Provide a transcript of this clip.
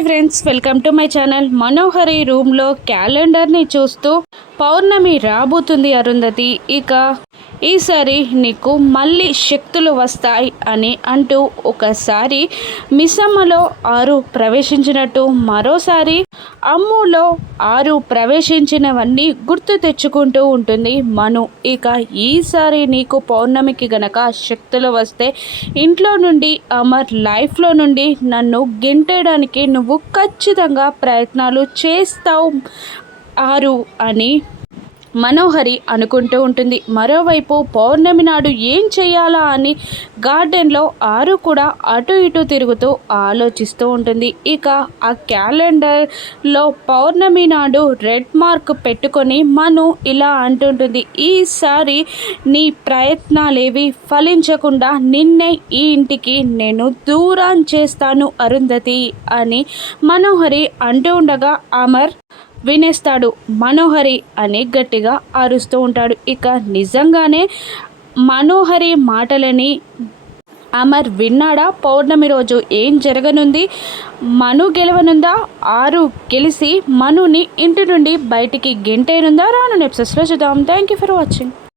Hi friends, welcome to my channel. Manohari రూమ్లో క్యాలెండర్ని చూస్తూ పౌర్ణమి రాబోతుంది అరుంధతి, ఇక ఈసారి నీకు మళ్ళీ శక్తులు వస్తాయి అని అంటూ ఒకసారి మిస్సమ్మలో 6 ప్రవేశించినట్టు మరోసారి అమ్ములో 6 ప్రవేశించినవన్నీ గుర్తు తెచ్చుకుంటూ ఉంటుంది మను. ఇక ఈసారి నీకు పౌర్ణమికి గనక శక్తులు వస్తే ఇంట్లో నుండి అమర్ లైఫ్లో నుండి నన్ను గెంటేయడానికి నువ్వు ఖచ్చితంగా ప్రయత్నాలు చేస్తావు 6 అని మనోహరి అనుకుంటూ ఉంటుంది. మరోవైపు పౌర్ణమి నాడు ఏం చేయాలా అని గార్డెన్లో 6 కూడా అటు ఇటు తిరుగుతూ ఆలోచిస్తూ ఉంటుంది. ఇక ఆ క్యాలెండర్లో పౌర్ణమి నాడు రెడ్ మార్క్ పెట్టుకొని మను ఇలా అంటుంటుంది, ఈసారి నీ ప్రయత్నాలేవి ఫలించకుండా నిన్నే ఈ ఇంటికి నేను దూరం చేస్తాను అరుంధతి అని మనోహరి అంటూ ఉండగా అమర్ వినేస్తాడు. మనోహరి అని గట్టిగా అరుస్తూ ఉంటాడు. ఇక నిజంగానే మనోహరి మాటలని అమర్ విన్నాడా? పౌర్ణమి రోజు ఏం జరగనుంది? మను గెలవనుందా? 6 గెలిచి మనుని ఇంటి నుండి బయటికి గెంటేనుందా? రాను ఎపిసోడ్స్లో చూద్దాం. Thank you for watching.